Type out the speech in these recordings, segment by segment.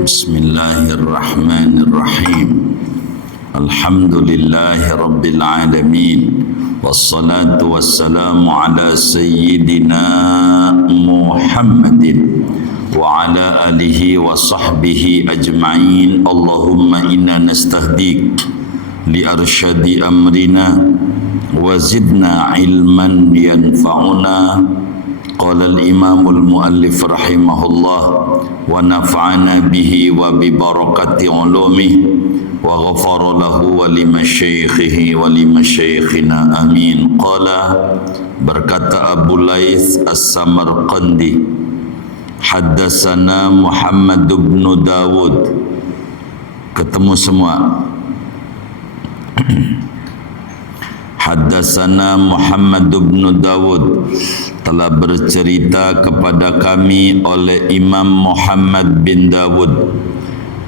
Bismillahirrahmanirrahim. Alhamdulillahi rabbil alamin. Wassalatu wassalamu ala sayyidina Muhammadin wa ala alihi wa sahbihi ajma'in. Allahumma inna nastahdik li arsyadi amrina wa zidna ilman yanfa'una. Qala al-imamul muallif rahimahullah wa nafa'ana bihi wa bi barakati ulumih wa ghafara lahu wa limasyaikhihi wa limasyaikhina amin. Qala, berkata Abu Laits As-Samarqandi, haddatsana Muhammad bin Dawud. Ketemu semua. Haddatsana Muhammad bin Dawud, telah bercerita kepada kami oleh Imam Muhammad bin Dawud.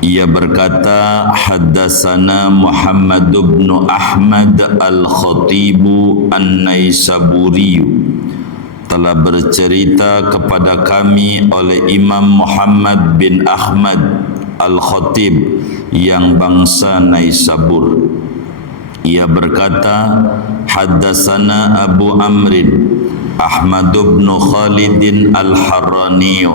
Ia berkata, haddatsana Muhammad bin Ahmad al-Khatib an-Naisaburi, telah bercerita kepada kami oleh Imam Muhammad bin Ahmad al-Khatib yang bangsa Naisabur. Ia berkata, haddatsana Abu Amrin Ahmad bin Khalid al-Harrani,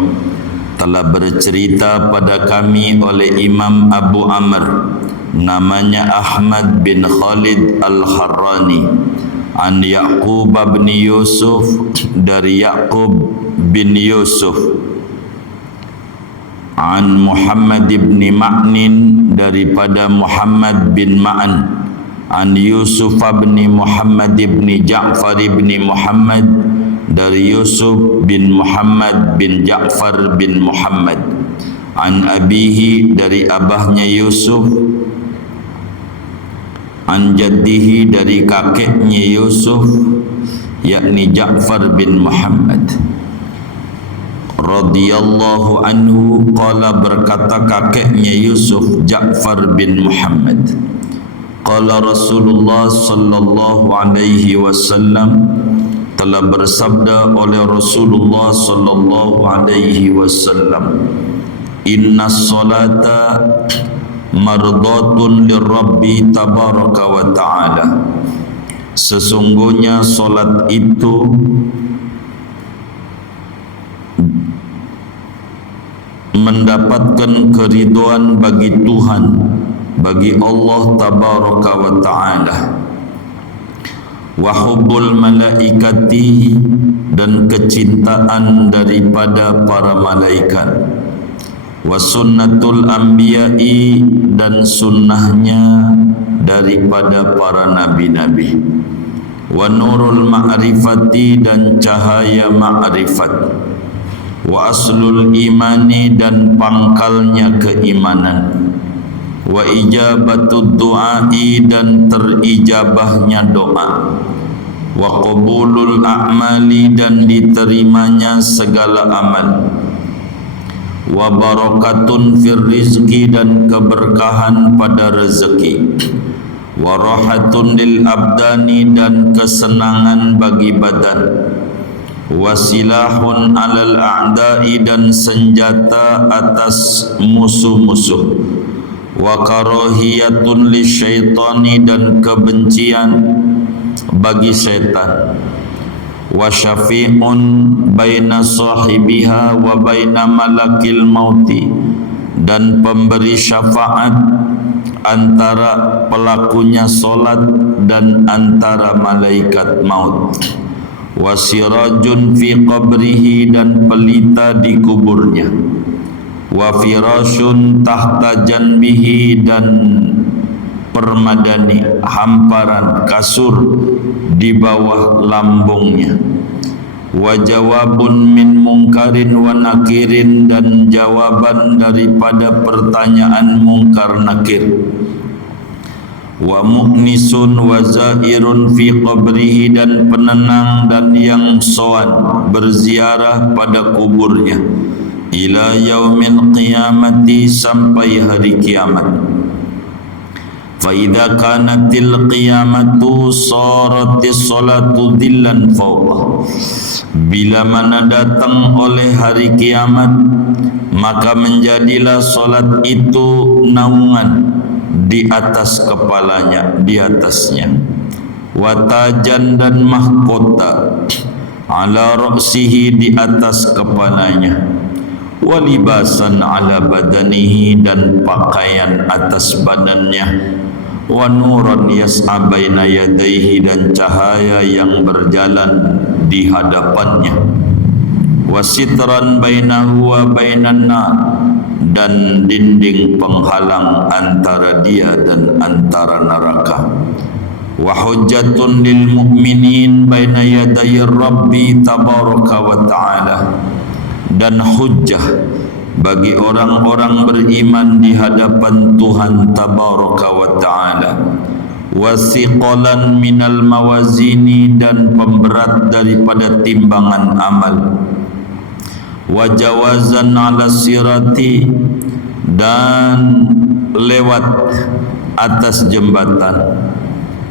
telah bercerita pada kami oleh Imam Abu Amr, namanya Ahmad bin Khalid al-Harrani, an Yaqub bin Yusuf, dari Yaqub bin Yusuf, an Muhammad bin Ma'nin, daripada Muhammad bin Ma'an, an Yusuf bin Muhammad bin Ja'far bin Muhammad, dari Yusuf bin Muhammad bin Ja'far bin Muhammad, an abihi, dari abahnya Yusuf, an jaddihi, dari kakeknya Yusuf, yakni Ja'far bin Muhammad, radhiyallahu anhu. Qala, berkata kakeknya Yusuf, Ja'far bin Muhammad, qala Rasulullah sallallahu alaihi wasallam, telah bersabda oleh Rasulullah sallallahu alaihi wasallam, inna salata mardatun lirabbi tabaraka wa ta'ala, sesungguhnya solat itu mendapatkan keridhaan bagi Tuhan, bagi Allah tabaraka wa ta'ala. Wa hubbul malaikati, dan kecintaan daripada para malaikat. Wa sunnatul anbiya'i, dan sunnahnya daripada para nabi-nabi. Wa nurul ma'rifati, dan cahaya ma'rifat. Wa aslul imani, dan pangkalnya keimanan. Wa ijabatud du'ai, dan terijabahnya doa. Wa qabulul a'mali, dan diterimanya segala amal. Wa barakatun fir rizqi, dan keberkahan pada rezeki. Wa rahatun lil abdani, dan kesenangan bagi badan. Wa silahun alal a'da'i, dan senjata atas musuh-musuh. Wa karahiyatun lisyaitani, dan kebencian bagi syaitan. Wa syafi'un baina sahibiha wa baina malakil mauti, dan pemberi syafaat antara pelakunya solat dan antara malaikat maut. Wa sirajun fi qabrihi, dan pelita di kuburnya. Wa firashun tahta janbihi, dan permadani, hamparan kasur di bawah lambungnya. Wa jawabun min mungkarin wa nakirin, dan jawaban daripada pertanyaan mungkar nakir. Wa mu'nisun wa zairun fi qabrihi, dan penenang dan yang soan berziarah pada kuburnya. Ila yaumil qiyamati, sampai hari kiamat. fa idza kanatil qiyamatu saratis salatu dhillan fawqa, bila mana datang oleh hari kiamat maka menjadilah solat itu naungan di atas kepalanya, di atasnya, watajan dan mahkota ala ra'sihi, di atas kepalanya, walibasan ala badanihi, dan pakaian atas badannya, wa nuran yas'a baina yadayhi, dan cahaya yang berjalan di hadapannya, wa sitran bainahu wa bainan nar, dan dinding penghalang antara dia dan antara neraka, wa hujjatun lil mu'minin baina yaday rabbi tabaraka wa ta'ala, dan hujjah bagi orang-orang beriman di hadapan Tuhan tabaraka wa ta'ala, wasiqalan minal mawazini, dan pemberat daripada timbangan amal, wajawazan ala sirati, dan lewat atas jembatan,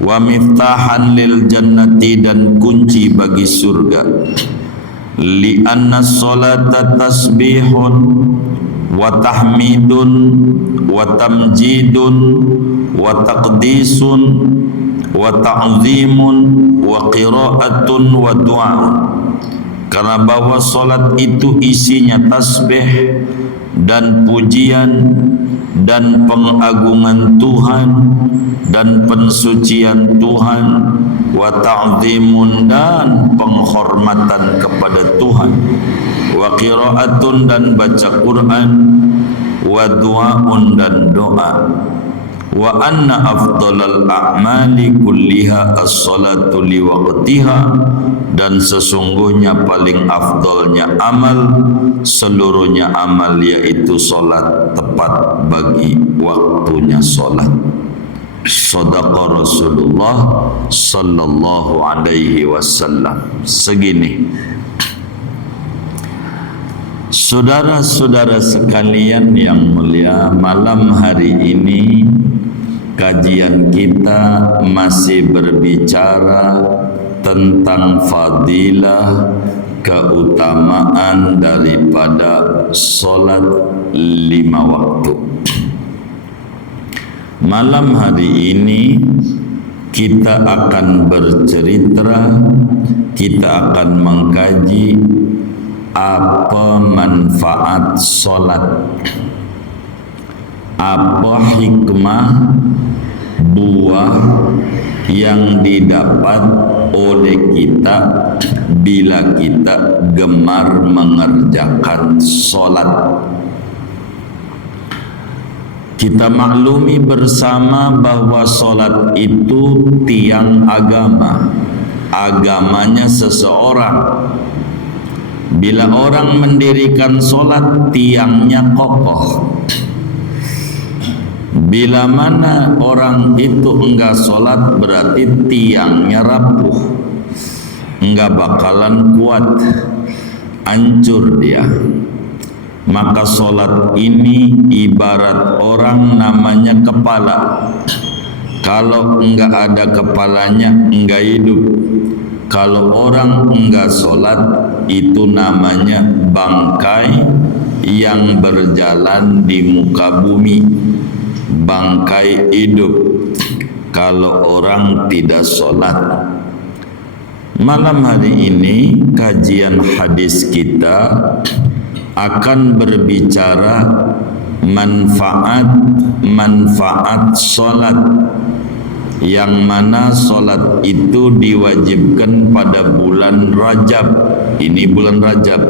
wa miftahan lil jannati, dan kunci bagi surga, li anna salata tasbihun wa tahmidun wa tamjidun wa taqdisun wa ta'zimun wa qira'atun wa du'a'un, karena bahwa salat itu isinya tasbih dan pujian dan pengagungan Tuhan dan pensucian Tuhan, wa ta'zimun, dan penghormatan kepada Tuhan, wa qira'atun, dan baca Quran, wa du'aun, dan doa, wa anna afdalal a'mali kulliha as-salatu li waqtiha, dan sesungguhnya paling afdalnya amal, seluruhnya amal, yaitu solat tepat bagi waktunya solat. Sadaqa Rasulullah sallallahu alaihi wasallam. Segini, saudara-saudara sekalian yang mulia, malam hari ini kajian kita masih berbicara tentang fadilah, keutamaan daripada solat 5 waktu. Malam hari ini kita akan bercerita, kita akan mengkaji apa manfaat solat, apa hikmah, buah yang didapat oleh kita bila kita gemar mengerjakan solat. Kita maklumi bersama bahwa solat itu tiang agama, agamanya seseorang. Bila orang mendirikan solat, tiangnya kokoh. Bila mana orang itu enggak solat, berarti tiangnya rapuh, enggak bakalan kuat, hancur dia. Maka solat ini ibarat orang namanya kepala. Kalau enggak ada kepalanya, enggak hidup. Kalau orang enggak solat, itu namanya bangkai yang berjalan di muka bumi, bangkai hidup kalau orang tidak solat. Malam hari ini kajian hadis kita akan berbicara manfaat solat, yang mana solat itu diwajibkan pada bulan Rajab. Ini bulan Rajab,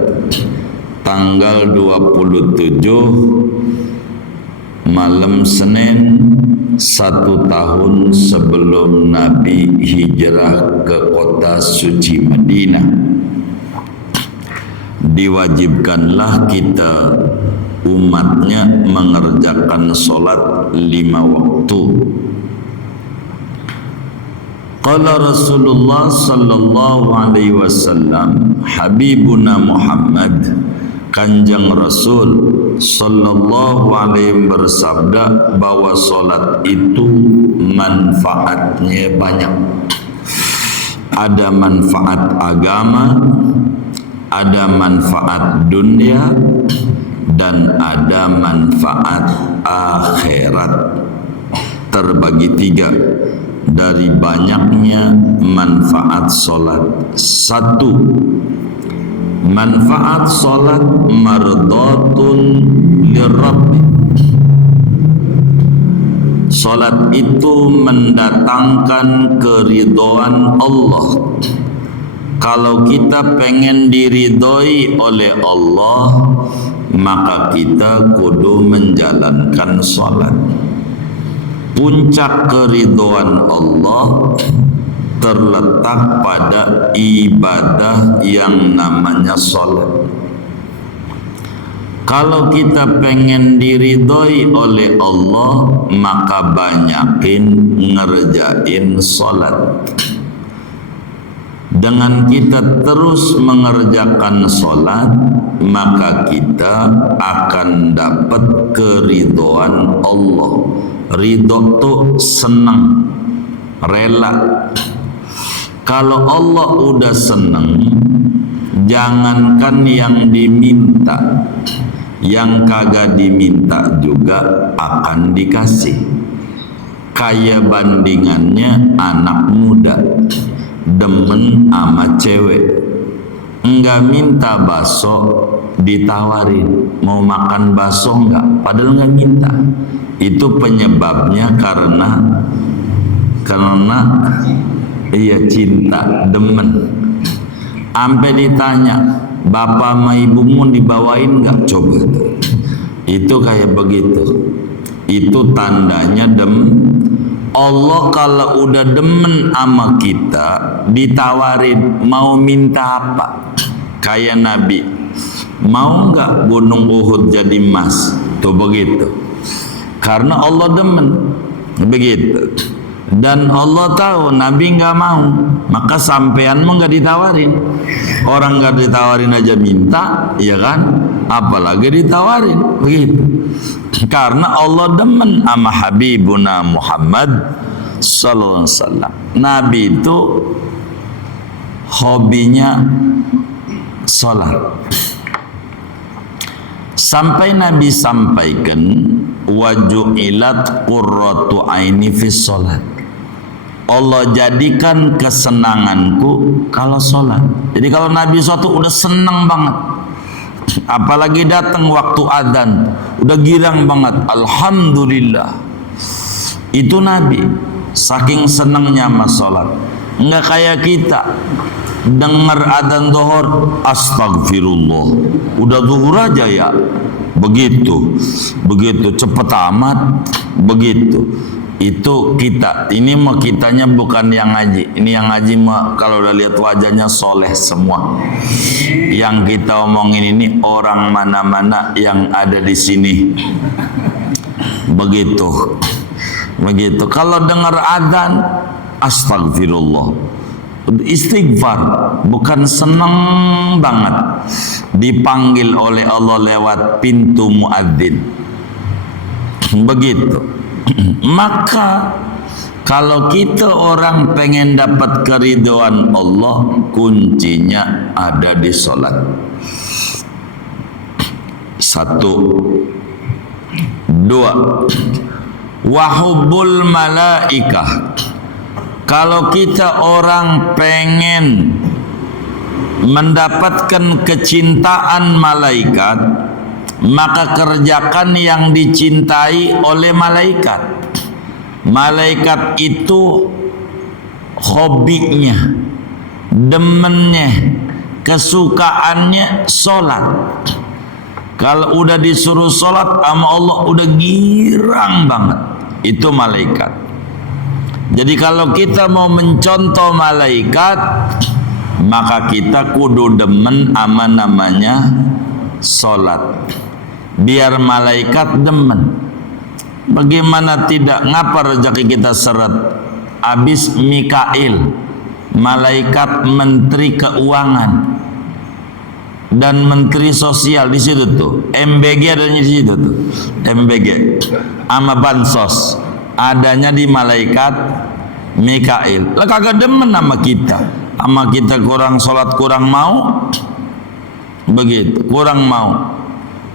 tanggal 27 malam Senin, 1 tahun sebelum Nabi hijrah ke kota suci Madinah. Diwajibkanlah kita umatnya mengerjakan solat 5 waktu. Qala Rasulullah sallallahu alaihi wasallam, Habibuna Muhammad Kanjeng Rasul sallallahu alaihi bersabda bahwa solat itu manfaatnya banyak. Ada manfaat agama, ada manfaat dunia, dan ada manfaat akhirat. Terbagi tiga dari banyaknya manfaat solat. Satu, manfaat solat mardatun lirabbi. Solat itu mendatangkan keridhaan Allah. Kalau kita pengen diridhoi oleh Allah, maka kita kudu menjalankan solat. Puncak keridhaan Allah terletak pada ibadah yang namanya solat. Kalau kita pengen diridhoi oleh Allah, maka banyakin ngerjain solat. Dengan kita terus mengerjakan solat, maka kita akan dapat keridhaan Allah. Ridho tuh senang, rela. Kalau Allah udah senang, jangankan yang diminta, yang kagak diminta juga akan dikasih. Kayak bandingannya anak muda demen ama cewek, enggak minta bakso ditawarin, mau makan bakso enggak, padahal enggak minta. Itu penyebabnya karena iya cinta, demen. Sampai ditanya, bapak sama ibumu dibawain enggak? Coba. Itu kayak begitu. Itu tandanya Allah kalau udah demen sama kita, ditawarin mau minta apa? Kayak Nabi, mau enggak gunung Uhud jadi emas? Tuh begitu. Karena Allah demen, begitu. Dan Allah tahu Nabi enggak mau, maka sampean mah enggak ditawarin. Orang enggak ditawarin aja minta, ya kan? Apalagi ditawarin, begitu. Karena Allah demen sama Habibuna Muhammad sallallahu alaihi wasallam. Nabi itu hobinya sholat. Sampai Nabi sampaikan, waju'ilat qurratu aini fi sholat. Allah jadikan kesenanganku kalau sholat. Jadi kalau Nabi suatu udah senang banget. Apalagi datang waktu adzan, udah girang banget. Alhamdulillah. Itu Nabi saking senangnya sama sholat. Enggak kayak kita dengar adzan zuhur, astagfirullah, udah zuhur aja ya, begitu cepet amat, begitu. Itu kita, ini mah kitanya bukan yang ngaji. Ini yang ngaji mah kalau udah lihat wajahnya soleh semua. Yang kita omongin ini orang mana-mana yang ada di sini. Begitu. Kalau dengar adzan, astagfirullah, istighfar, bukan seneng banget dipanggil oleh Allah lewat pintu muadzin. Begitu. Maka kalau kita orang pengen dapat keridhaan Allah, kuncinya ada di sholat. Satu, dua, wahubbul malaikah. Kalau kita orang pengen mendapatkan kecintaan malaikat, maka kerjakan yang dicintai oleh malaikat. Malaikat itu hobinya, demennya, kesukaannya sholat. Kalau udah disuruh sholat sama Allah udah girang banget. Itu malaikat. Jadi kalau kita mau mencontoh malaikat, maka kita kudu demen sama namanya sholat. Biar malaikat demen. Bagaimana tidak, ngapa rezeki kita seret? Habis Mikail, malaikat menteri keuangan, dan Menteri Sosial di situ tuh, MBG adanya di situ tuh, MBG, sama bansos adanya di malaikat Mikail. Lah kagak demen sama kita kurang sholat, kurang mau, begitu, kurang mau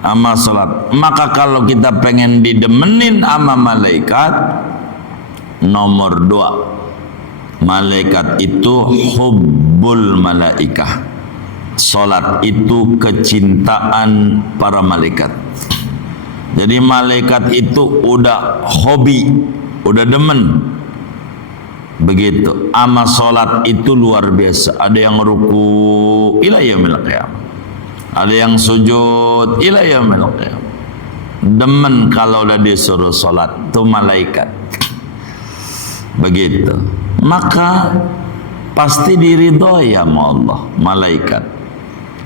sama sholat. Maka kalau kita pengen didemenin sama malaikat, nomor 2, malaikat itu hubbul malaikah. Salat itu kecintaan para malaikat. Jadi malaikat itu udah hobi, udah demen, begitu. Ama salat itu luar biasa. Ada yang ruku ila yaumil qiyamah, ada yang sujud ila yaumil qiyamah. Demen kalau udah disuruh salat tuh malaikat, begitu. Maka pasti diridhoi sama Allah malaikat.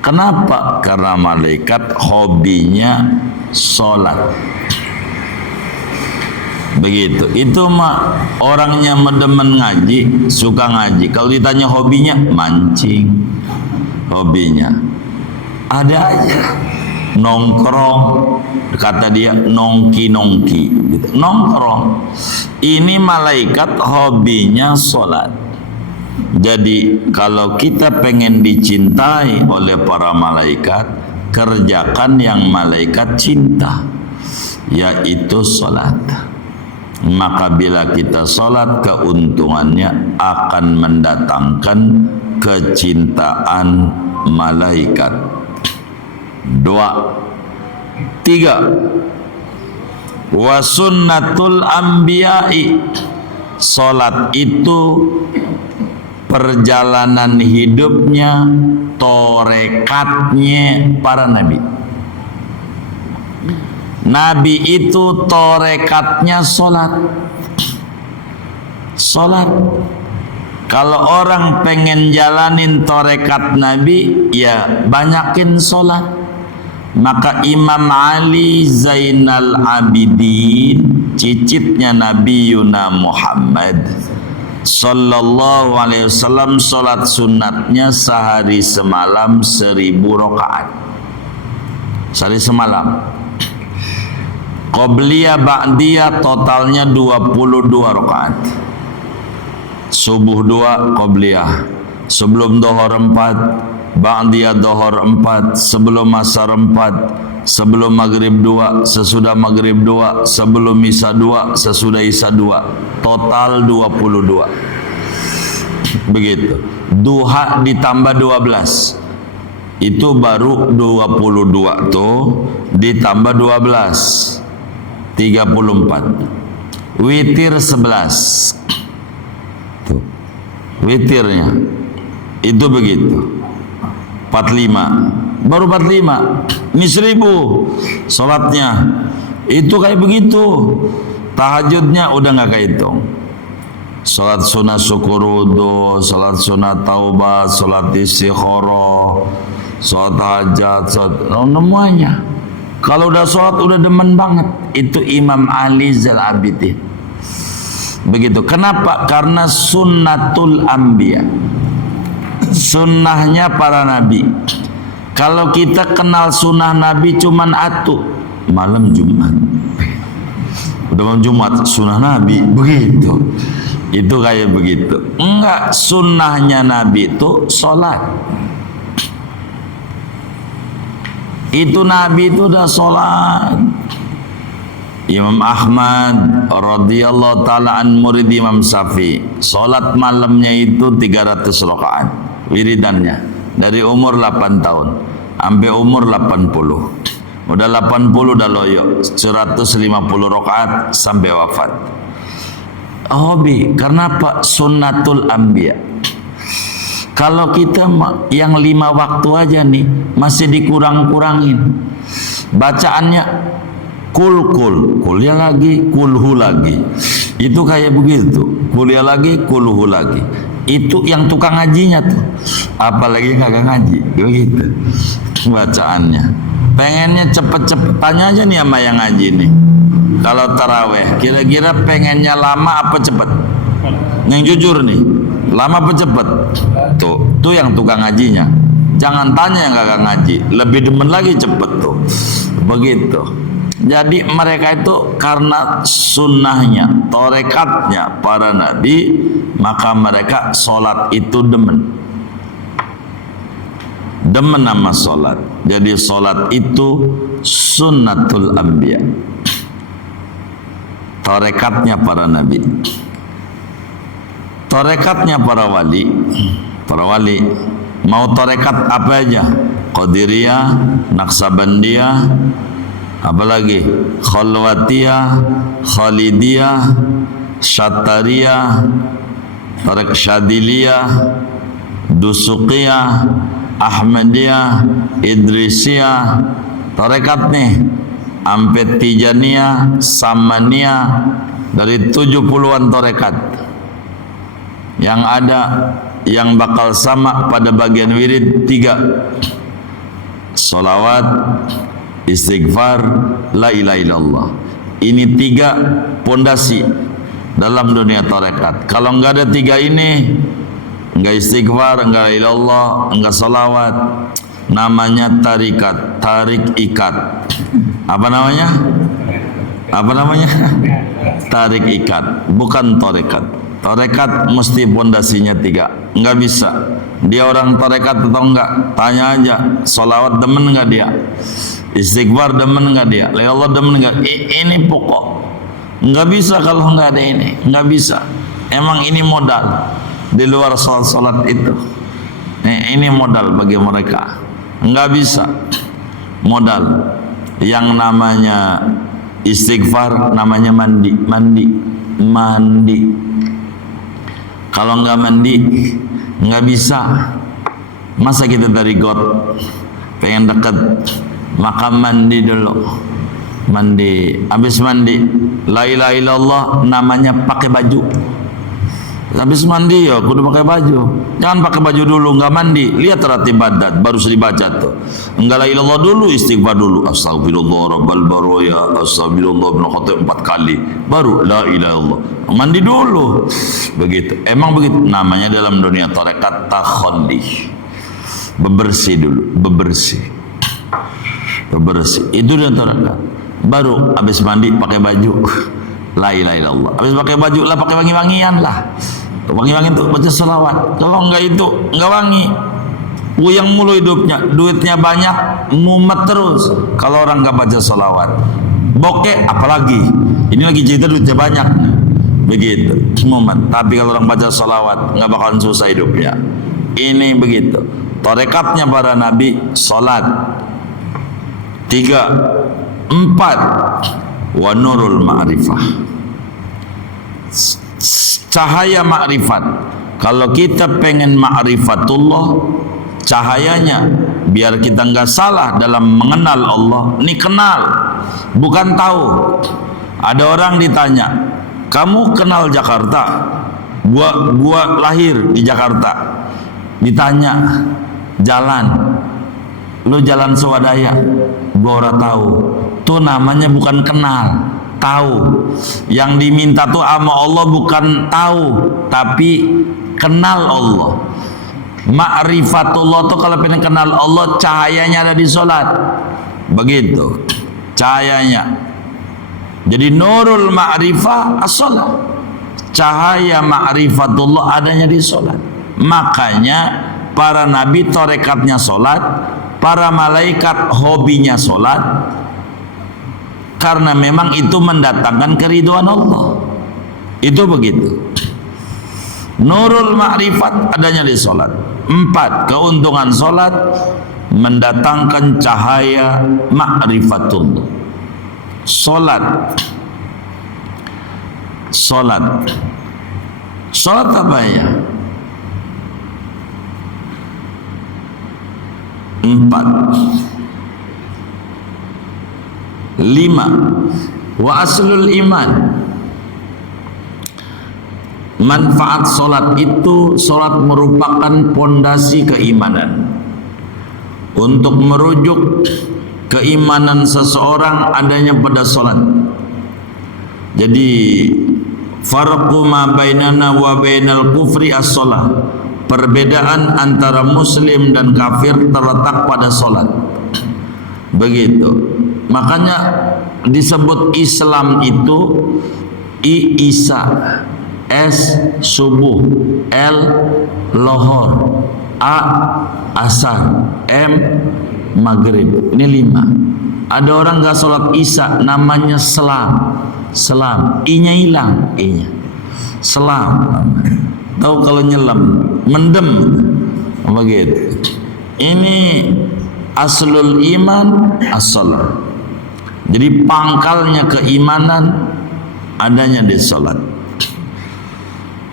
Kenapa? Karena malaikat hobinya sholat, begitu. Itu mah orangnya mendemen ngaji, suka ngaji. Kalau ditanya hobinya, mancing. Hobinya ada aja, nongkrong, kata dia nongki-nongki gitu. Nongkrong. Ini malaikat hobinya sholat. Jadi kalau kita pengen dicintai oleh para malaikat, kerjakan yang malaikat cinta, yaitu sholat. Maka bila kita sholat, keuntungannya akan mendatangkan kecintaan malaikat. 2, 3. Wa sunnatul anbiya'i, sholat itu perjalanan hidupnya, torekatnya para nabi. Nabi itu torekatnya sholat. Sholat. Kalau orang pengen jalanin torekat Nabi, ya banyakin sholat. Maka Imam Ali Zainal Abidin, cicitnya Nabi Yuna Muhammad Sallallahu alaihi wasallam, sholat sunatnya sehari semalam 1000 rakaat. Sehari semalam. Qobliyah Ba'diyah totalnya 22 rakaat. Subuh 2, Qobliyah. Sebelum Dhuhr 4, Ba'diyah Dhuhr 4, sebelum Asar 4, sebelum Maghrib 2, sesudah Maghrib 2, sebelum Isya 2, sesudah Isya 2. Total 22. Begitu. Duha ditambah 12. Itu baru 22 tuh, ditambah 12. 34. Witir 11. Tuh. Witirnya itu begitu. 45. Baru 45. Ini 1000 sholatnya. Itu kayak begitu. Tahajudnya udah nggak kehitung. Sholat sunnah syukur wudu, sholat sunnah taubah, sholat istikharah, sholat hajat, semuanya. Kalau udah sholat udah demen banget. Itu Imam Ali Zainal Abidin. Begitu. Kenapa? Karena sunnatul anbiya, sunnahnya para nabi. Kalau kita kenal sunnah nabi cuman atu malam Jumat, udah malam Jumat sunnah nabi, begitu. Itu kayak begitu. Enggak, sunnahnya nabi itu sholat. Itu nabi itu udah sholat. Imam Ahmad radhiyallahu ta'ala an murid Imam Syafi'i, sholat malamnya itu 300 rakaat wiridannya, dari umur 8 tahun sampai umur 80. Udah 80 udah loyo, 150 rakaat sampai wafat. Hobi, karena apa? Sunnatul anbiya. Kalau kita yang 5 waktu aja nih masih dikurang-kurangin bacaannya, kuliah lagi, kulhu lagi. Itu kayak begitu, kuliah lagi, kulhu lagi. Itu yang tukang ngajinya tuh, apalagi kagak ngaji, begitu bacaannya. Pengennya cepet-cepet, tanya aja nih sama yang ngaji nih. Kalau taraweh, kira-kira pengennya lama apa cepet? Yang jujur nih, lama apa cepet? Tuh yang tukang ngajinya. Jangan tanya yang kagak ngaji, lebih demen lagi cepet tuh. Begitu. Jadi mereka itu karena sunnahnya, torekatnya para nabi, maka mereka sholat itu demen. Demen nama sholat. Jadi sholat itu sunnatul anbiya, torekatnya para nabi. Torekatnya para wali. Para wali mau torekat apa aja, Qadiriyah, Naksabandiyah, apalagi Khalwatiyah, Khalidiyah, Syattariyah, Tarik Syadiliyah, Dusuqiyah, Ahmadiyah, Idrisiyah, tarekat nih Ampet Tijaniyah, Samaniyah, dari 70-an tarekat yang ada. Yang bakal sama pada bagian wirid 3: sholawat, istighfar, la ilaha illallah. Ini 3 pondasi dalam dunia tarekat. Kalau enggak ada 3 ini, enggak istighfar, enggak ilallah, enggak sholawat, namanya tarikat, tarik ikat. Apa namanya? Apa namanya? Tarik ikat, bukan tarekat. Tarekat mesti pondasinya 3. Enggak bisa. Dia orang tarekat atau enggak? Tanya aja. Sholawat demen enggak dia? Istighfar demen enggak dia? La Allah demen enggak? Ini pokok. Enggak bisa kalau enggak ada ini. Enggak bisa. Emang ini modal. Di luar sholat itu. Ini modal bagi mereka. Enggak bisa. Modal. Yang namanya istighfar namanya mandi. Kalau nggak mandi, nggak bisa. Masa kita dari got pengen deket, maka mandi dulu. Mandi, habis mandi, la ilaha illallah, namanya pakai baju. Habis mandi ya, kudu pakai baju. Jangan pakai baju dulu, nggak mandi. Lihat ratib badat, baru dibaca tuh. Enggak la ilallah dulu, istighfar dulu. Astagfirullah rabbal baroya, astagfirullah ibn khatib 4 kali. Baru la ilaha illallah. Mandi dulu. Begitu. Emang begitu. Namanya dalam dunia tarekat takhalli. Bebersih dulu, bebersih. Itu dia tarekat. Baru habis mandi pakai baju. La ilaha illallah. Habis pakai baju lah, pakai wangi-wangian lah. Wangi-wangi itu baca salawat. Kalau enggak itu enggak wangi. Puyeng mulu hidupnya, duitnya banyak, mumet terus. Kalau orang enggak baca salawat, bokeh apalagi. Ini lagi cerita duitnya banyak. Begitu, mumet. Tapi kalau orang baca salawat, enggak bakalan susah hidupnya. Ini begitu. Tarekatnya para nabi, salat. 3, 4, wa nurul ma'rifah. Cahaya ma'rifat. Kalau kita pengen ma'rifatullah, cahayanya biar kita nggak salah dalam mengenal Allah. Ini kenal, bukan tahu. Ada orang ditanya, kamu kenal Jakarta? Gua lahir di Jakarta. Ditanya jalan, lu jalan swadaya, gua ora tahu. Tuh namanya bukan kenal, tahu. Yang diminta tuh sama Allah bukan tahu, tapi kenal Allah. Ma'rifatullah tuh kalau pengen kenal Allah, cahayanya ada di sholat. Begitu cahayanya. Jadi nurul ma'rifah as-sholat. Cahaya ma'rifatullah adanya di sholat. Makanya para nabi tarekatnya sholat, para malaikat hobinya sholat, karena memang itu mendatangkan keridhaan Allah. Itu begitu. Nurul ma'rifat adanya di sholat. 4, keuntungan sholat mendatangkan cahaya ma'rifatullah. Sholat apa ya? 4. 5. Wa aslul iman. Manfaat solat itu, solat merupakan pondasi keimanan. Untuk merujuk keimanan seseorang adanya pada solat. Jadi farqu ma bainana wa bainal kufri as-salah. Perbedaan antara muslim dan kafir terletak pada solat. Begitu. Makanya disebut Islam itu I Isa, S subuh, L lohor, A asar, M maghrib. Ini 5. Ada orang gak sholat Isya namanya selam. Selam, I-nya hilang, I-nya. Selam. Tahu kalau nyelam, mendem. Begitu. Ini aslul iman as-salat. Jadi pangkalnya keimanan adanya di salat.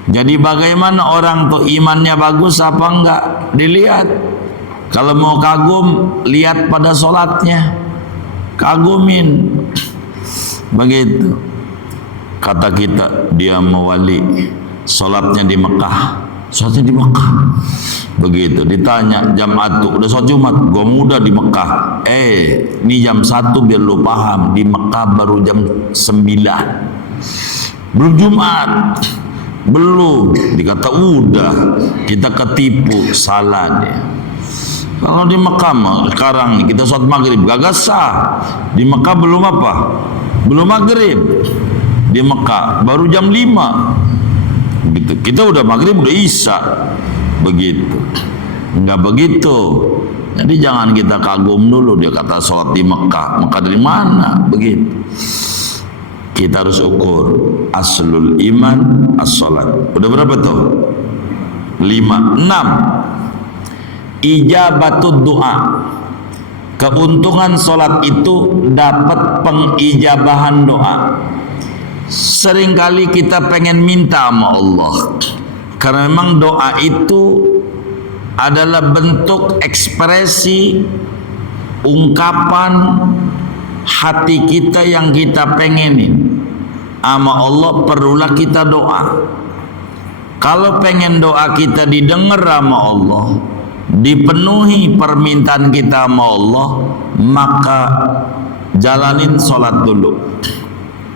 Jadi bagaimana orang tuh imannya bagus apa enggak? Dilihat. Kalau mau kagum, lihat pada salatnya. Kagumin. Begitu. Kata kita, dia mewali. Salatnya di Mekah. Salatnya di Mekah. Begitu. Ditanya jam atu, udah sholat Jumat? Gua muda di Mekah. Ini jam 1 biar lu paham. Di Mekah baru jam 9. Belum Jumat. Belum. Dikata udah. Kita ketipu. Salah dia. Kalau di Mekah sekarang kita sholat maghrib gak sah. Di Mekah belum apa? Belum maghrib. Di Mekah baru jam 5. Gitu. Kita udah maghrib udah Isya. Begitu. Enggak begitu. Jadi jangan kita kagum dulu dia kata sholat di Mekah. Mekah dari mana? Begitu. Kita harus ukur aslul iman as-salat. Udah berapa tuh? 5. 6. Ijabatud doa. Keuntungan sholat itu dapat pengijabahan doa. Seringkali kita pengen minta sama Allah, karena memang doa itu adalah bentuk ekspresi ungkapan hati kita yang kita pengenin sama Allah. Perlulah kita doa. Kalau pengen doa kita didengar sama Allah, dipenuhi permintaan kita sama Allah, maka jalanin sholat dulu.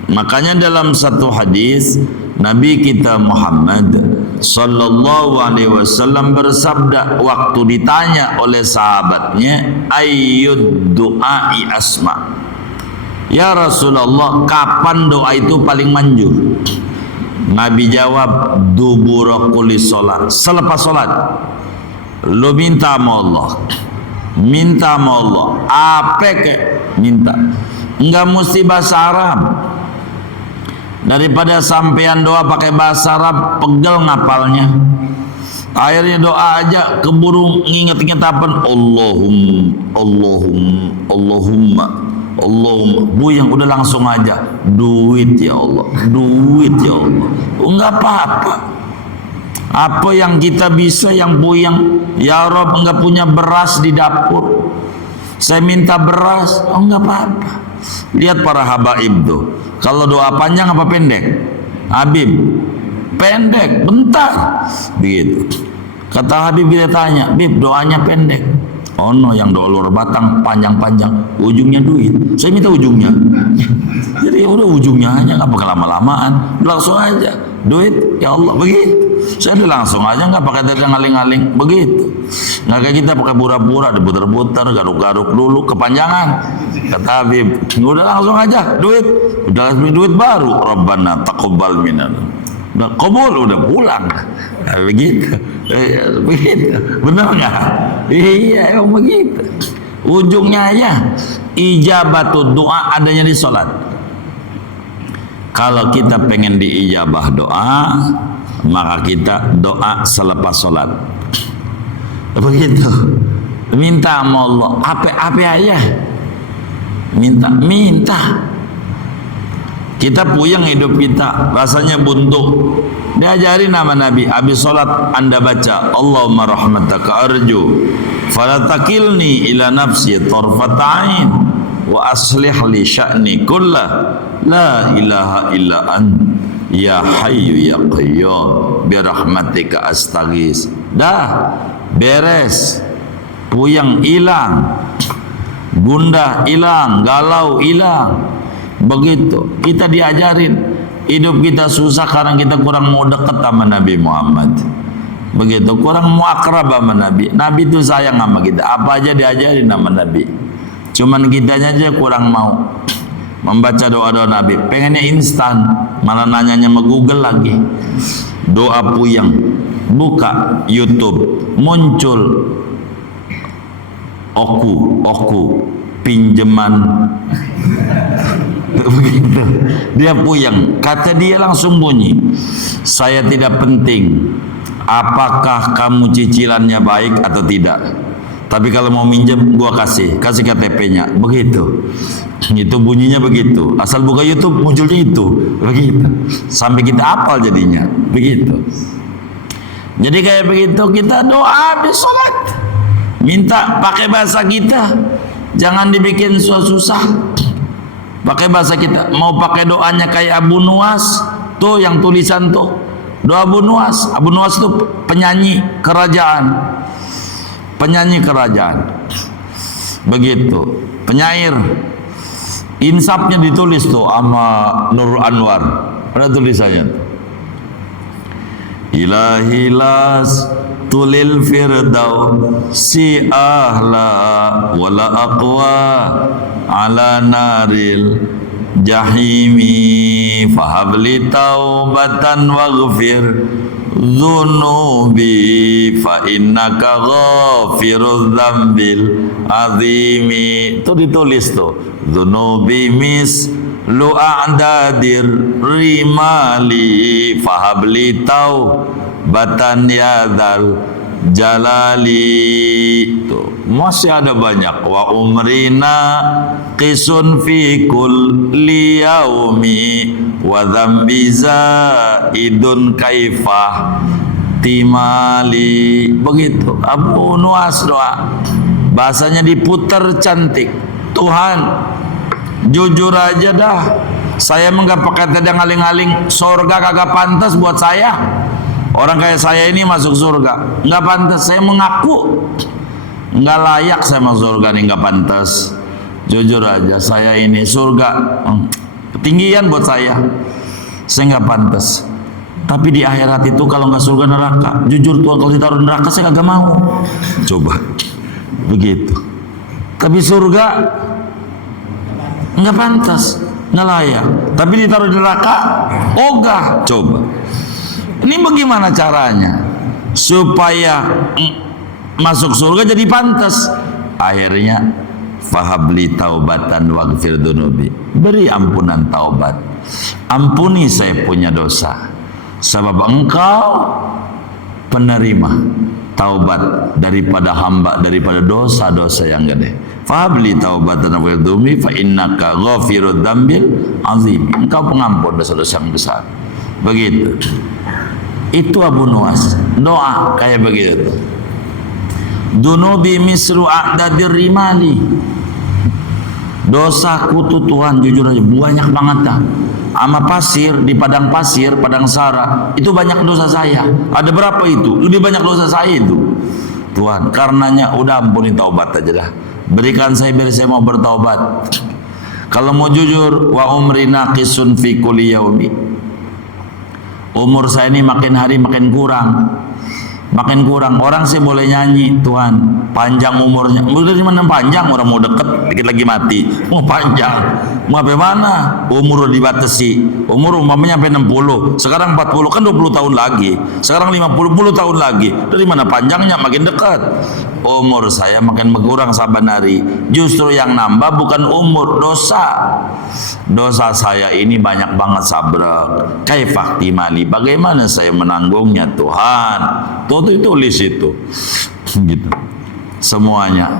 Makanya dalam satu hadis Nabi kita Muhammad sallallahu alaihi wasallam bersabda waktu ditanya oleh sahabatnya, ayyud du'ai asma. Ya Rasulullah, kapan doa itu paling manjur? Nabi jawab, dubura kulli salat. Selepas salat. Lu minta sama Allah. Minta sama Allah. Apa kek minta? Enggak mesti bahasa Arab. Daripada sampean doa pakai bahasa Arab, pegel ngapalnya. Akhirnya doa aja keburu nginget-nginget apa? Allahumma. Buyang udah langsung aja. Duit ya Allah. Duit ya Allah. Enggak apa-apa. Apa yang kita bisa yang buyang? Ya Rob, enggak punya beras di dapur. Saya minta beras. Oh, enggak apa-apa. Lihat para habaib tuh. Kalau doa panjang apa pendek? Habib, pendek, bentar. Begitu. Kata Habib, kita tanya, Bib, doanya pendek. Oh no, yang doa luar batang panjang-panjang, ujungnya duit. Saya minta ujungnya. Jadi udah ujungnya aja, nggak bakal lama-lamaan. Langsung aja, duit, ya Allah, begitu. Saya udah langsung aja, nggak pakai dari ngaling-ngaling, begitu. Nggak kayak kita pakai pura-pura, diputar-putar, garuk-garuk dulu, kepanjangan. Kata Habib, udah langsung aja, duit. Udah langsung duit baru. Rabbana taqabbal minna. Udah kabul, udah pulang. Nah, begitu. Begitu. Benar nggak? Iya, emang begitu. Ujungnya aja ijabatu doa adanya di sholat. Kalau kita pengen diijabah doa, maka kita doa selepas sholat. Begitu. Minta sama Allah. Apa aja. Minta. Kita puyeng hidup kita, rasanya buntu. Diajarin nama Nabi, habis sholat anda baca Allahumma rahmataka arju fala takilni ila nafsi tarfata'in wa aslih li sya'ni kullah la ilaha illa ya hayyu ya qayyum bi rahmatika astaghis. Dah beres, puyeng hilang, gundah hilang, galau hilang. Begitu kita diajarin. Hidup kita susah karena kita kurang mau dekat sama Nabi Muhammad. Begitu, kurang muakrab sama Nabi. Nabi itu sayang sama kita, apa aja diajarin sama Nabi. Cuman kitanya aja kurang mau membaca doa-doa Nabi, pengennya instan, malah nanyanya sama Google lagi. Doa puyeng, buka YouTube, muncul oku pinjaman begitu, dia puyeng, kata dia langsung bunyi, saya tidak penting apakah kamu cicilannya baik atau tidak, tapi kalau mau minjem gua kasih KTP-nya, begitu. Itu bunyinya begitu, asal buka YouTube munculnya itu, begitu, sampai kita hafal jadinya, begitu. Jadi kayak begitu, kita doa habis sholat, minta pakai bahasa kita, jangan dibikin susah. Pakai bahasa kita. Mau pakai doanya kayak Abu Nuwas, tuh yang tulisan tuh, doa Abu Nuwas. Abu Nuwas tuh penyanyi kerajaan, begitu, penyair. Insapnya ditulis tuh sama Nur Anwar, ada tulisannya. Ilahilas tulil firdaus si ahla wala aqwa ala naril jahimi fahabli taubatan waghfir dzunubi fa innaka ghafirudz dzambil azimi. Itu ditulis tuh, dzunubi mis lu a'dadir rimali fahabli taubatan yadzal jalali. Tuh, masih ada banyak. Wa umrina qisun fi kulli yaumi wa dzambi zaidun kaifah timali. Begitu Abu Nuwas doa, bahasanya diputar cantik. Tuhan, jujur aja dah, saya enggak pakai tedang aling-aling, surga kagak pantas buat saya. Orang kayak saya ini masuk surga nggak pantas, saya mengaku nggak layak saya masuk surga nih, nggak pantas. Jujur aja, saya ini surga ketinggian buat saya nggak pantas. Tapi di akhirat itu kalau nggak surga neraka, jujur Tuhan, kalau ditaruh neraka saya kagak mau. Coba begitu. Tapi surga nggak pantas, nggak layak. Tapi ditaruh di neraka, ogah. Coba. Ini bagaimana caranya supaya masuk surga jadi pantas? Akhirnya fahabli taubatan waghfir dzunubi, beri ampunan taubat, ampuni saya punya dosa, sebab engkau penerima taubat daripada hamba, daripada dosa-dosa yang gede. Fahabli taubatan waghfir dzunubi fa innaka ghafirudz dzambil azim, engkau pengampun dosa-dosa yang besar. Begitu. Itu Abu Nuwas doa kayak begitu. Dunubi misru a'dadir rimali, dosaku tuh Tuhan jujur aja banyak banget dah. Sama pasir di padang pasir, padang sara, itu banyak dosa saya. Ada berapa itu? Lebih banyak dosa saya itu. Tuhan, karenanya udah ampuni, taubat aja dah. Berikan saya biar saya mau bertaubat. Kalau mau jujur, wa umri naqisun fi kulli yaumi, umur saya ini makin hari makin kurang. Orang sih boleh nyanyi, Tuhan panjang umurnya. Udah di mana panjang, orang mau deket dikit lagi mati. Mau panjang, mau apa mana? Umur dibatasi. Umur umpamanya sampai 60, sekarang 40, kan 20 tahun lagi. Sekarang 50 tahun lagi. Dari mana panjangnya, makin dekat. Umur saya makin berkurang saban hari. Justru yang nambah bukan umur, dosa. Dosa saya ini banyak banget, sabrak. Kaifah timali, bagaimana saya menanggungnya Tuhan? Tuh tulis itu. Gitu. Semuanya.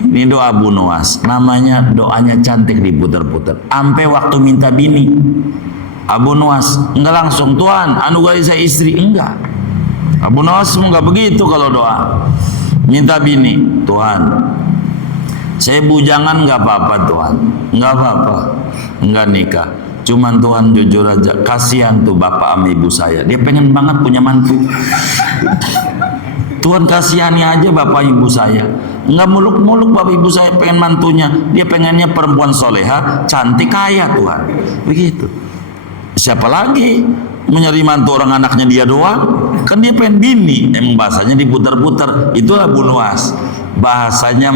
Ini doa Abu Nuwas. Namanya doanya cantik, diputer-puter. Sampai waktu minta bini, Abu Nuwas enggak langsung, Tuhan anugerahi saya istri, enggak. Abu Nuwas enggak begitu kalau doa. Minta bini, Tuhan saya bujangan enggak apa-apa Tuhan, enggak apa-apa, enggak nikah. Cuman Tuhan jujur aja, kasihan tuh bapak sama ibu saya, dia pengen banget punya mantu. Tuhan kasihani aja bapak ibu saya, enggak muluk-muluk bapak ibu saya pengen mantunya, dia pengennya perempuan soleha, cantik, kaya Tuhan. Begitu. Siapa lagi? Mencari mantu orang anaknya dia doang, kan dia pengen bini. Emang bahasanya diputar-putar. Itulah Bu Nuwas. Bahasanya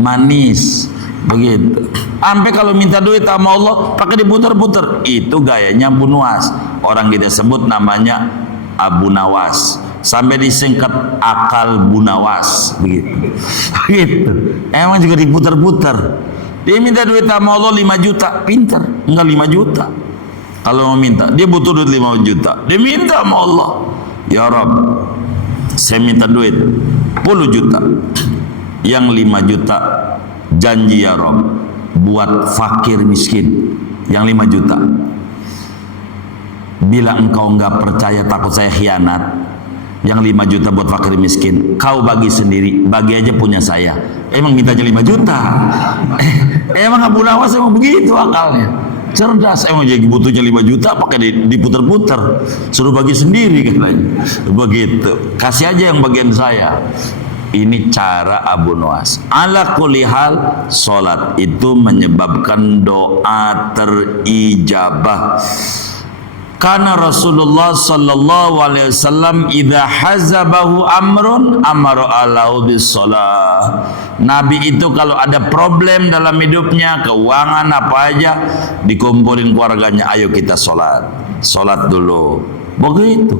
manis. Begitu. Sampai kalau minta duit sama Allah pakai diputar-putar. Itu gayanya Bu Nuwas. Orang kita sebut namanya Abu Nawas. Sampai disingkat akal Bu Nawas. Begitu. Emang juga diputar-putar. Dia minta duit sama Allah 5 juta, pintar. Enggak 5 juta. Kalau mau minta, dia butuh duit 5 juta. Dia minta sama Allah. Ya Rabb, saya minta duit 10 juta. Yang 5 juta janji ya Rabb buat fakir miskin. Yang 5 juta. Bila engkau enggak percaya takut saya khianat, yang 5 juta buat fakir miskin kau bagi sendiri, bagi aja punya saya. Emang mintanya 5 juta. Emang Abu Nawas emang begitu akalnya. Cerdas, emang jadi butuhnya 5 juta pakai diputer-puter, suruh bagi sendiri katanya. Begitu, kasih aja yang bagian saya. Ini cara Abu Nuwas. Ala kulli hal, salat itu menyebabkan doa terijabah. Karena Rasulullah sallallahu alaihi wasallam idza hazabahu amrun amara alahu bisalah. Nabi itu kalau ada problem dalam hidupnya, keuangan apa aja, dikumpulin keluarganya, ayo kita salat. Salat dulu. Begitu.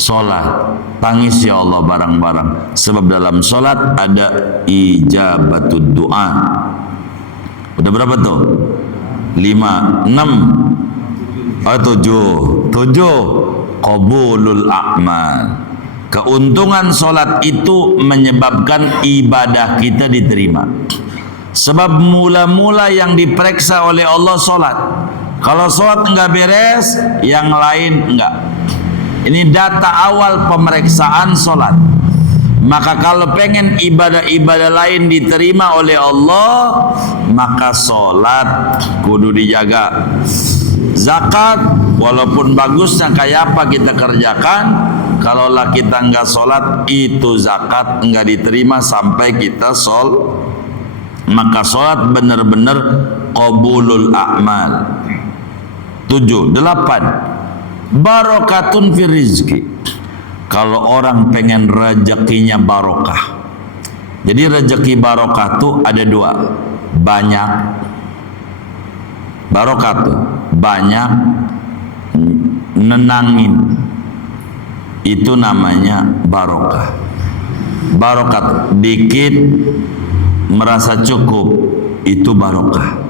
Salat. Tangis ya Allah bareng-bareng. Sebab dalam salat ada ijabatud doa. Udah berapa tuh? 5, 6 7 qabulul a'mal. Keuntungan solat itu menyebabkan ibadah kita diterima. Sebab mula-mula yang diperiksa oleh Allah solat. Kalau solat enggak beres, yang lain enggak. Ini data awal pemeriksaan solat. Maka kalau pengen ibadah-ibadah lain diterima oleh Allah, maka solat kudu dijaga. Zakat walaupun bagusnya kayak apa kita kerjakan, kalaulah kita enggak sholat, itu zakat enggak diterima sampai kita maka sholat benar-benar qabulul a'mal. 7, 8 barokatun fi rizki. Kalau orang pengen rezekinya barokah, jadi rezeki barokah tuh ada 2, banyak. Barokah tuh banyak, nenangin, itu namanya barokah. Barokah dikit merasa cukup, itu barokah.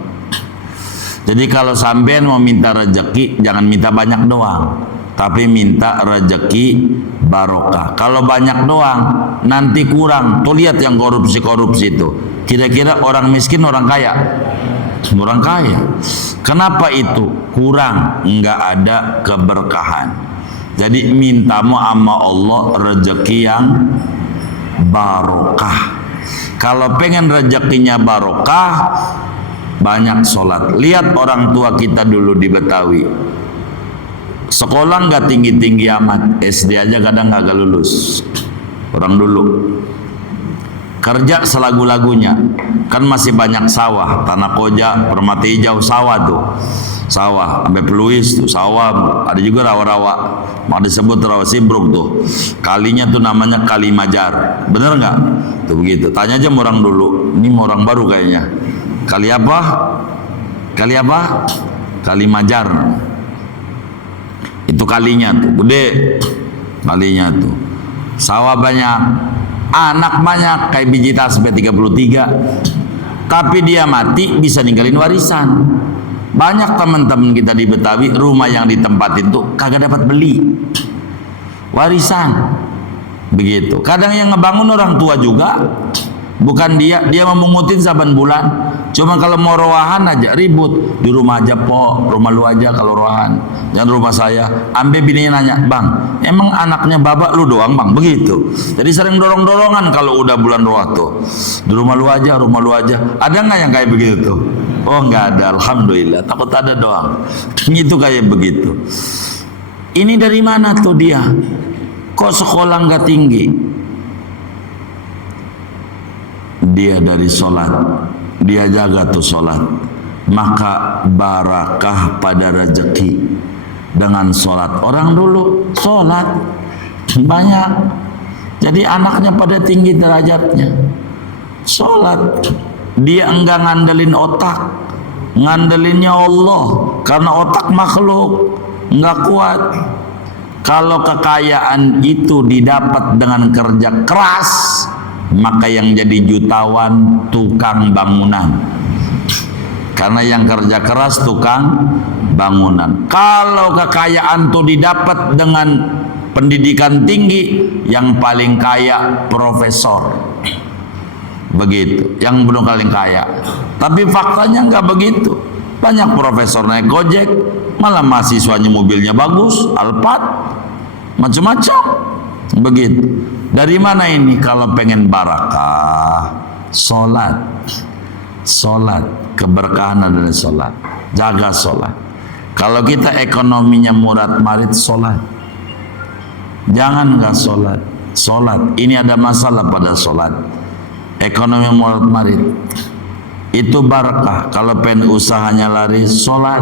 Jadi kalau sampean mau minta rezeki, jangan minta banyak doang, tapi minta rezeki barokah. Kalau banyak doang nanti kurang. Tuh lihat yang korupsi itu, kira-kira orang miskin orang kaya? Orang kaya. Kenapa itu? Kurang, enggak ada keberkahan. Jadi mintamu sama Allah rezeki yang barokah. Kalau pengen rezekinya barokah, banyak sholat. Lihat orang tua kita dulu di Betawi, sekolah enggak tinggi-tinggi amat, SD aja kadang enggak lulus. Orang dulu kerja selagu-lagunya, kan masih banyak sawah, Tanah Koja, Permata Hijau, sawah tuh, sawah sampai Peluis tuh sawah, ada juga rawa-rawa, mau disebut rawa Sibruk tuh, kalinya tuh namanya Kali Majar, bener nggak? Tuh begitu, tanya aja orang dulu, ini orang baru kayaknya, kali apa? Kali Majar, itu kalinya tuh, gede, kalinya tuh, sawah banyak. Anak banyak kayak biji tasbih 33, tapi dia mati bisa ninggalin warisan. Banyak teman-teman kita di Betawi rumah yang ditempatin tuh kagak dapat beli, warisan. Begitu. Kadang yang ngebangun orang tua juga, bukan dia memungutin saban bulan. Cuma kalau mau rowahan aja ribut, di rumah aja po, rumah lu aja kalau rowahan, jangan rumah saya. Ambil bininya nanya, bang, emang anaknya babak lu doang bang? Begitu. Jadi sering dorong-dorongan kalau udah bulan roah tuh, di rumah lu aja, rumah lu aja. Ada nggak yang kayak begitu tuh? Oh nggak ada, alhamdulillah. Takut ada doang. Itu kayak begitu. Ini dari mana tuh dia? Kok sekolah nggak tinggi? Dia dari sholat. Dia jaga tuh sholat. maka barakah pada rezeki dengan sholat. Orang dulu sholat banyak, jadi anaknya pada tinggi derajatnya. Sholat, dia enggak ngandelin otak, ngandelinnya Allah, karena otak makhluk enggak kuat. Kalau kekayaan itu didapat dengan kerja keras, maka yang jadi jutawan tukang bangunan, karena yang kerja keras tukang bangunan. Kalau kekayaan itu didapat dengan pendidikan tinggi, yang paling kaya profesor, begitu, yang belum paling kaya. Tapi faktanya nggak begitu. Banyak profesor naik Gojek, malah mahasiswanya mobilnya bagus, Alphard, macam-macam, begitu. Dari mana ini? Kalau pengen barakah, sholat, keberkahan adalah sholat. Jaga sholat. Kalau kita ekonominya murad marid, sholat. Jangan nggak sholat. Sholat. Ini ada masalah pada sholat. Ekonomi murad marid itu barakah. Kalau pengen usahanya laris, sholat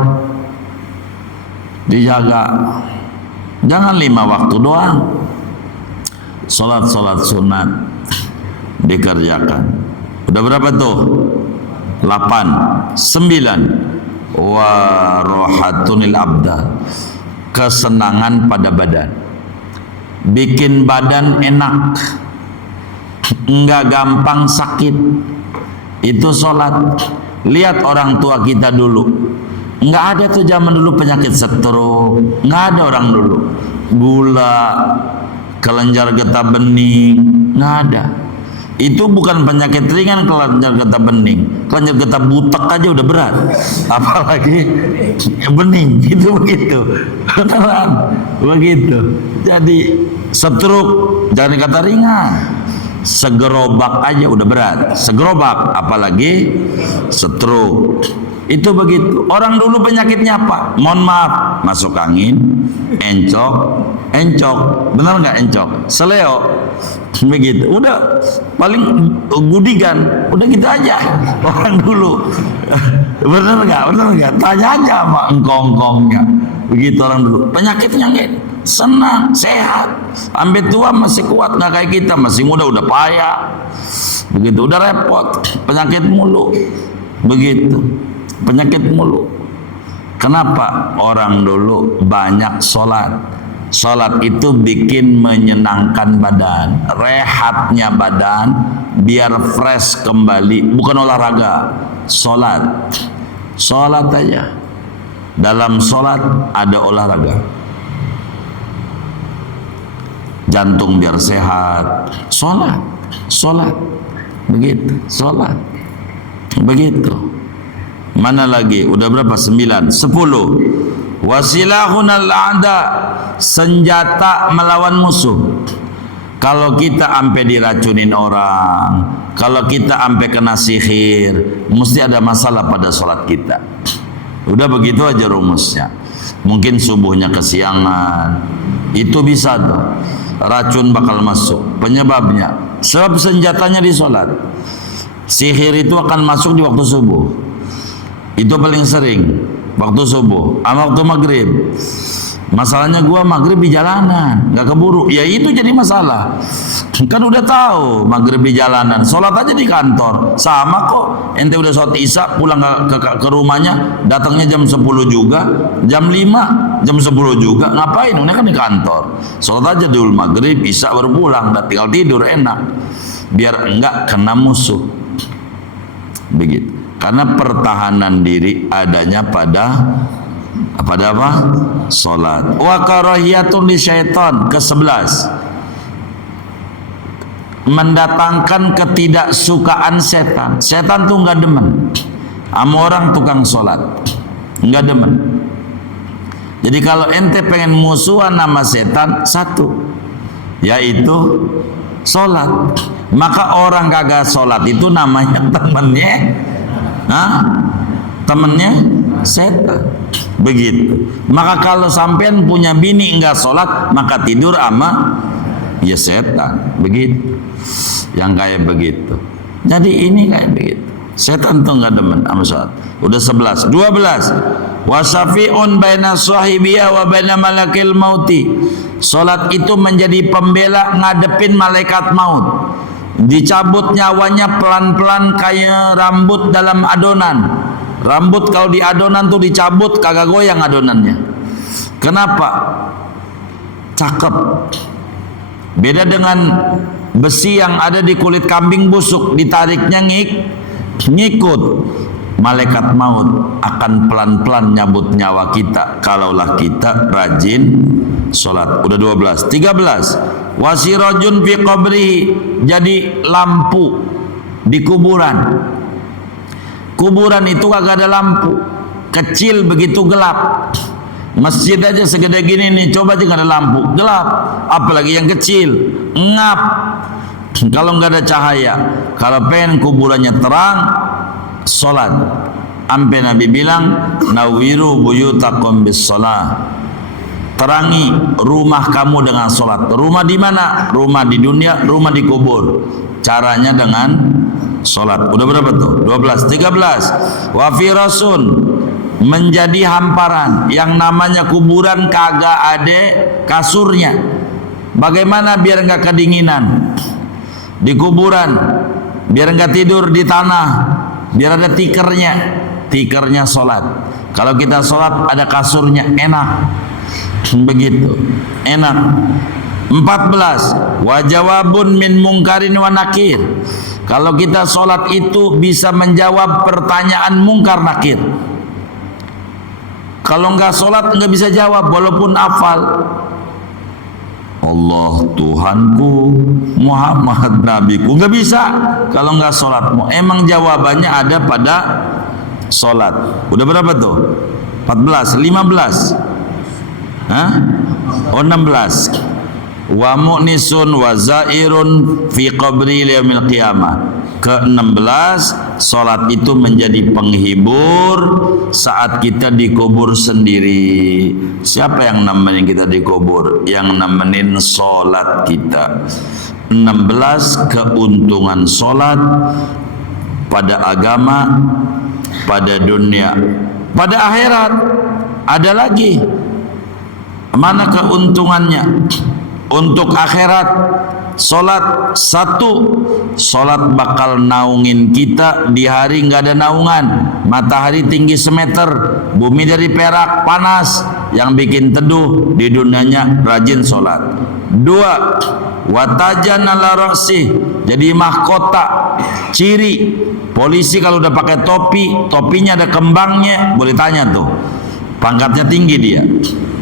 dijaga. Jangan 5 waktu doang. Sholat sunat dikerjakan. Udah berapa tuh? 8. 9. Warohatunil abda, kesenangan pada badan, bikin badan enak, enggak gampang sakit. Itu sholat. Lihat orang tua kita dulu, enggak ada tuh zaman dulu penyakit stroke, enggak ada orang dulu. Gula, kelenjar getah bening, enggak ada. Itu bukan penyakit ringan, kelenjar getah bening. Kelenjar getah butek aja udah berat, apalagi bening. Itu begitu. Beneran begitu. Jadi stroke jangan kata ringan. Segerobak aja udah berat. Segerobak apalagi stroke. Itu begitu. Orang dulu penyakitnya apa? Mohon maaf, masuk angin, encok, benar nggak encok? Seleo, begitu. Udah paling gudigan, udah gitu aja. Orang dulu, benar nggak? Tanya aja sama engkong-engkongnya. Begitu orang dulu. Penyakitnya nggak senang, sehat, sampai tua masih kuat, nggak kayak kita masih muda udah payah. Begitu, udah repot, penyakit mulu, begitu. Penyakit mulu. Kenapa? Orang dulu banyak sholat. Sholat itu bikin menyenangkan badan, rehatnya badan, biar fresh kembali. Bukan olahraga, sholat. Sholat aja. Dalam sholat ada olahraga. Jantung biar sehat. Sholat. Begitu, sholat. Begitu. Mana lagi? Udah berapa? 9. 10. Wasilahun al-a'da, senjata melawan musuh. Kalau kita sampai diracunin orang, kalau kita sampai kena sihir, mesti ada masalah pada sholat kita. Udah begitu aja rumusnya. Mungkin subuhnya kesiangan, itu bisa tuh, racun bakal masuk. Penyebabnya, sebab senjatanya di sholat. Sihir itu akan masuk di waktu subuh. Itu paling sering waktu subuh sama waktu maghrib. Masalahnya gua maghrib di jalanan, nggak keburu. Ya itu jadi masalah. Kan udah tahu maghrib di jalanan, sholat aja di kantor. Sama kok. Ente udah sholat isya, pulang ke rumahnya, datangnya jam 10 juga, jam 5, jam 10 juga. Ngapain? Ini kan di kantor. Sholat aja dulu maghrib, isya baru pulang. Dan tinggal tidur enak. Biar enggak kena musuh. Begitu. Karena pertahanan diri adanya pada apa? Salat. Wa karahiyatun li syaitan, ke-11. Mendatangkan ketidaksukaan setan. Setan tuh enggak demen sama orang tukang salat. Enggak demen. Jadi kalau ente pengen musuhan sama setan, satu, yaitu salat. Maka orang kagak salat itu namanya temennya setan. Begitu. Maka kalau sampean punya bini enggak sholat, maka tidur sama ya setan. Begitu. Yang kayak begitu. Jadi ini kayak begitu. Setan tuh nggak demen sama salat. Udah 11. 12. Wasafi'un baina sahibiya wa baina malakil mauti. Salat itu menjadi pembela ngadepin malaikat maut. Dicabut nyawanya pelan-pelan kayak rambut dalam adonan. Rambut kalau di adonan tuh dicabut kagak goyang adonannya. Kenapa? Cakep. Beda dengan besi yang ada di kulit kambing busuk, ditariknya ngikut. Malaikat maut akan pelan-pelan nyabut nyawa kita kalaulah kita rajin sholat. Udah 12. 13. Wasirajun fi qabrihi, jadi lampu di kuburan. Kuburan itu kagak ada lampu, kecil begitu gelap. Masjid aja segede gini nih, coba aja nggak ada lampu, gelap. Apalagi yang kecil, ngap. Kalau nggak ada cahaya, kalau pengen kuburannya terang, sholat. Ampe Nabi bilang, nawiru buyutakum bis sholat. Terangi rumah kamu dengan sholat. Rumah di mana? Rumah di dunia, rumah di kubur. Caranya dengan sholat. Udah berapa tuh? 12. 13. Wa firasun, menjadi hamparan. Yang namanya kuburan kagak ada kasurnya. Bagaimana biar nggak kedinginan di kuburan? Biar nggak tidur di tanah, biar ada tikernya. Tikernya sholat. Kalau kita sholat ada kasurnya, enak. Begitu, enak. 14. Wajawabun min mungkarin wa nakir. Kalau kita sholat itu bisa menjawab pertanyaan mungkar nakir. Kalau nggak sholat nggak bisa jawab walaupun hafal. Allah Tuhanku, Muhammad Nabiku, nggak bisa kalau nggak sholat. Emang jawabannya ada pada sholat. Udah berapa tuh? 14, 15. Hah? Oh 16. Wa mu'nisun wa zairun fi qabri yaumil qiyamah. Ke-16, salat itu menjadi penghibur saat kita dikubur sendiri. Siapa yang nemenin kita dikubur? Yang nemenin salat kita. 16, keuntungan salat pada agama, pada dunia, pada akhirat. Ada lagi. Mana keuntungannya? Untuk akhirat, solat satu, solat bakal naungin kita di hari nggak ada naungan. Matahari tinggi semeter, bumi dari perak panas, yang bikin teduh di dunianya rajin solat. 2. Watajan ala raksih, jadi mahkota, ciri. Polisi kalau udah pakai topi, topinya ada kembangnya, boleh tanya tuh, pangkatnya tinggi dia.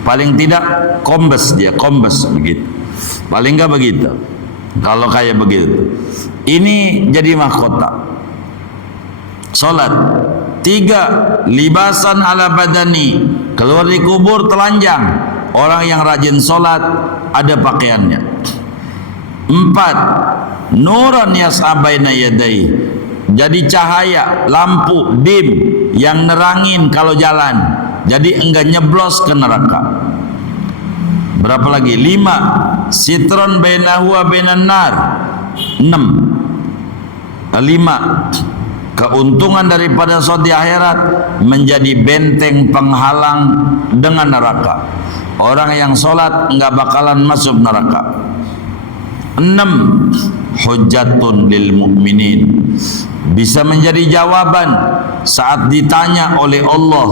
Paling tidak kombes dia, kombes begitu. Paling enggak begitu. Kalau kayak begitu, ini jadi mahkota. Salat. 3. Libasan ala badani, keluar di kubur telanjang. Orang yang rajin salat ada pakaiannya. 4. Nuran yas'abaina yadai, jadi cahaya, lampu, dim yang nerangin kalau jalan. Jadi enggak nyeblos ke neraka. Berapa lagi? 5. Sitron bainahu wa bainan nar. 6. 5. Keuntungan daripada sholat di akhirat menjadi benteng penghalang dengan neraka. Orang yang sholat enggak bakalan masuk neraka. 6. Hujjatun lil mu'minin, bisa menjadi jawaban saat ditanya oleh Allah,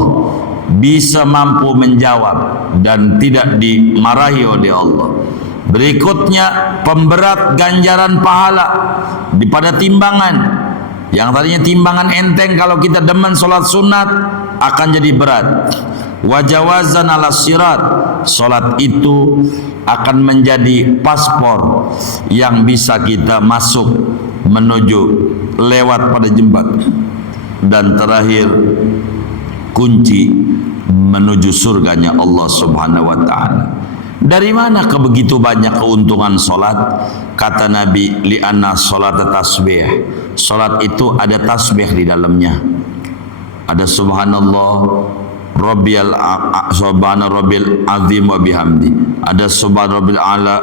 bisa mampu menjawab dan tidak dimarahi oleh Allah. Berikutnya, pemberat ganjaran pahala pada timbangan. Yang tadinya timbangan enteng, kalau kita demen sholat sunat akan jadi berat. Wajawazan ala sirat, sholat itu akan menjadi paspor yang bisa kita masuk menuju lewat pada jembatan. Dan terakhir, kunci menuju surganya Allah Subhanahu wa ta'ala. Dari mana begitu banyak keuntungan solat? Kata Nabi, li'anna solat tasbih. Solat itu ada tasbih di dalamnya. Ada subhanallah Rabbiyal subhana rabbil azim wa bihamdi. Ada subhana rabbil ala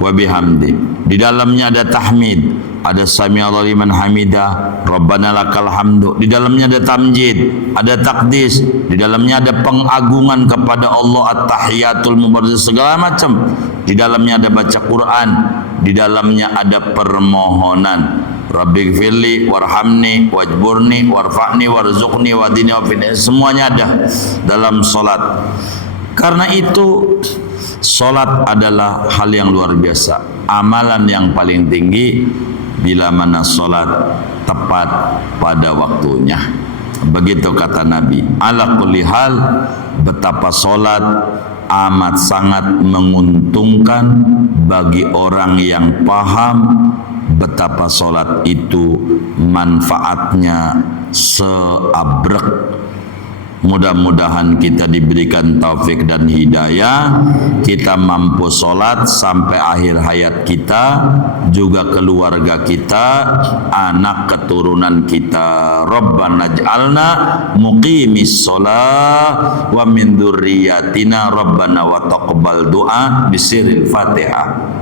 wa bihamdi. Di dalamnya ada tahmid, ada sami'allahu liman hamidah, rabbana lakal hamdu. Di dalamnya ada tamjid, ada takdis. Di dalamnya ada pengagungan kepada Allah, at-tahiyatul mubarak, segala macam. Di dalamnya ada baca Quran, di dalamnya ada permohonan. Rabbighfirli warhamni wajburni warfa'ni warzuqni wadini wafini. Semuanya ada dalam solat. Karena itu solat adalah hal yang luar biasa, amalan yang paling tinggi bila mana solat tepat pada waktunya. Begitu kata Nabi. Ala kulli hal, betapa solat amat sangat menguntungkan bagi orang yang paham betapa solat itu manfaatnya seabrek. Mudah-mudahan kita diberikan taufik dan hidayah, kita mampu solat sampai akhir hayat kita, juga keluarga kita, anak keturunan kita. Rabbana ij'alna muqimis sholah wa min dzurriyyatina rabbana wa taqabbal du'a bisiril Fatihah.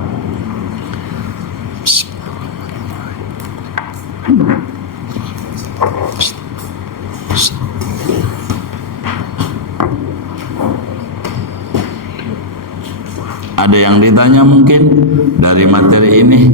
Ada yang ditanya mungkin dari materi ini?